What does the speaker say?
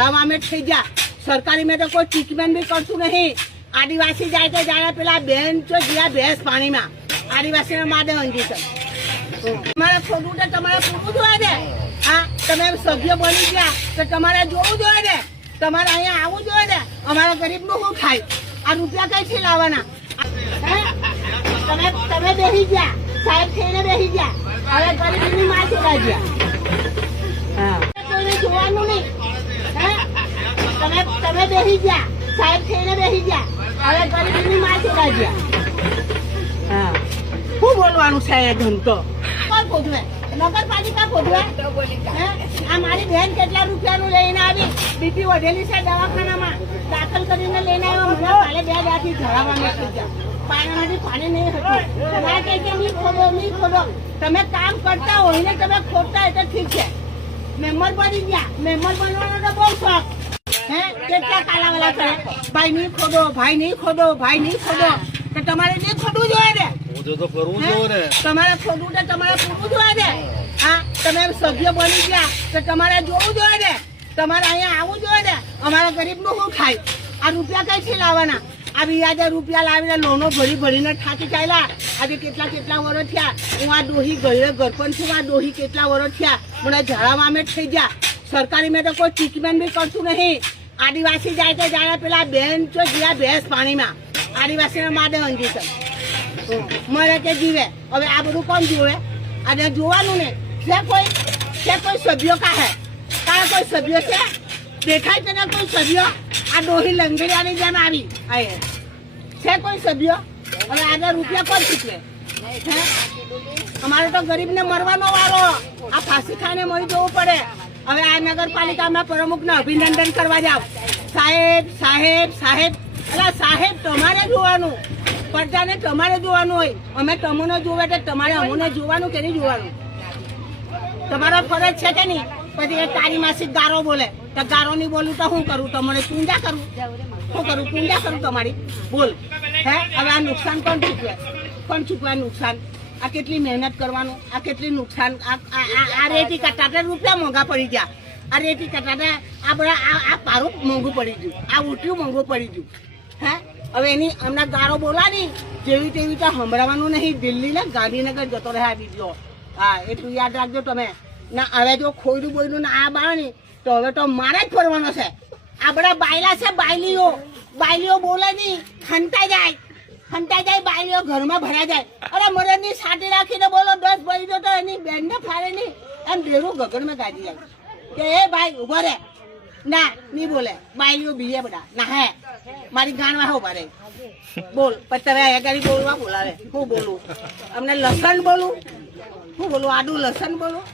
ઝાડામાં અમે થઈ ગયા સરકારી મેં તો કોઈ ટ્રીટમેન્ટ બી કરતું નહીં આદિવાસી જાય તો જાય પેલા બેન તો ગયા ભેંસ પાણીમાં આદિવાસીને માદે અંજી છે તમારે ખોટું તો તમારે પૂછવું જોઈએ ને હા તમે સભ્ય બની ગયા તો તમારે જોવું જોઈએ ને તમારે અહીંયા આવવું જોઈએ ને અમારા ગરીબનું શું થાય આ રૂપિયા કઈથી લાવવાના તમે બેસી ગયા સાહેબ થઈને બેસી ગયા હવે ગરીબની માં ચડા ગયા કોઈને જોવાનું નહીં તમે બેસી ગયા સાહેબ થઈને બેસી ગયા હવે ગરીબની માં ચડા ગયા શું બોલવાનું છે એ ધમતો કોણ ખોદવે નગરપાલિકા ખોદવે આ મારી બહેન કેટલા રૂપિયાનું લઈને આવી બીપી વધેલી છે દવાખાનામાં દાખલ કરીને લઈને આવ્યો મને કાલે 2 દાથી ધરાવવાનું થઈ ગયા પાણીમાંથી પાણી નહીં હતું ના કે નહીં ખોદો તમે કામ કરતા હોય ને તમે ખોદતા એટલે ઠીક છે મેમ્બર બની ગયા મેમ્બર બનવાનો તો બહુ શોખ કેટલા કાલાવાલા કરે ભાઈ નહીં ખોદો ભાઈ નહીં ખોદો તો તમારે નહીં ખોદવું જોઈએ ને તમારે ખોદવું તો તમારે પૂછવું જોઈએ ને હા તમે સભ્ય બની ગયા તો તમારે જોવું જોઈએ ને તમારે અહીંયા આવવું જોઈએ ને અમારા ગરીબનું શું થાય આ રૂપિયા કઈથી લાવવાના આ વ્યાજે રૂપિયા લાવીને લોનો ભરીને થાકી ચાલ્યા આજે કેટલા વર્ષ થયા હું આ ડોહી ઘરપણ છું આ ડોહી કેટલા વર્ષ થયા મને ઝાડામાં અમે થઈ ગયા સરકારી મેં તો કોઈ ટ્રીટમેન્ટ બી કરતું નહીં આદિવાસી જાય તો જાય પેલા બેન તો ગયા ભેંસ પાણીમાં આદિવાસીને માદે અંજી છે મરે કે જીવે હવે આ બધું કોણ જોવે અને જોવાનું ને છે કોઈ સભ્યો કાયા કોઈ સભ્યો છે દેખાય તને કોઈ સભ્યો આ ડોહી લંગડિયાની જેમ આવી છે કોઈ સભ્યો હવે આગળ રૂપિયા કોણ ચૂકવે અમારે તો ગરીબને મરવાનો વારો આ ફાંસી ખાઈને મરી જવું પડે હવે આ નગરપાલિકામાં પ્રમુખને અભિનંદન કરવા જાવ સાહેબ તમારે જોવાનું પ્રજાને તમારે જોવાનું હોય અમે તમને જોવે તો તમારે અમને જોવાનું કે નહીં જોવાનું તમારો ફરજ છે કે નહીં પછી એ તારી માસી ગારો બોલે તો ગારો નહીં બોલું તો શું કરું તમારે પૂંજા કરું તમારી બોલ હવે આ નુકસાન કોણ ચૂકવે નુકસાન આ કેટલી મહેનત કરવાનું આ કેટલી નુકસાન આ રેતી કટાટે રૂપિયા મોંઘા પડી ગયા આ રેતી કટાટે આ બધા આ પારું મોંઘું પડી ગયું આ ઉઠ્યું મોંઘું પડી ગયું હવે એની હમણાં ગારો બોલાની જેવી તેવી તો સંભળાવાનું નહીં દિલ્હી ને ગાંધીનગર જતો રહ્યા બીજો હા એટલું યાદ રાખજો તમે ના હવે જો ખોયડું બોયડું ના આ બાળની તો હવે તો મારે જ ફરવાનો છે આ બધા બાયલા છે બાયલીઓ બોલે નહીં ખંતાઈ જાય બાયલીઓ ઘરમાં ભરા જાય અરે મરદની સાટી રાખીને બોલો 10 ભાઈઓ તો એની બેનને ફાડે નહીં એમ ડેરું ગગનમાં કાઢી જાય કે એ ભાઈ ઉભો રે ના નહીં બોલે બાયલીઓ બીએ બધા ના હે મારી ગાણવા હો ભરે બોલ પછી તમે ગાડી બોલવા બોલાવે હું બોલું અમને લસણ બોલું આડું લસણ બોલું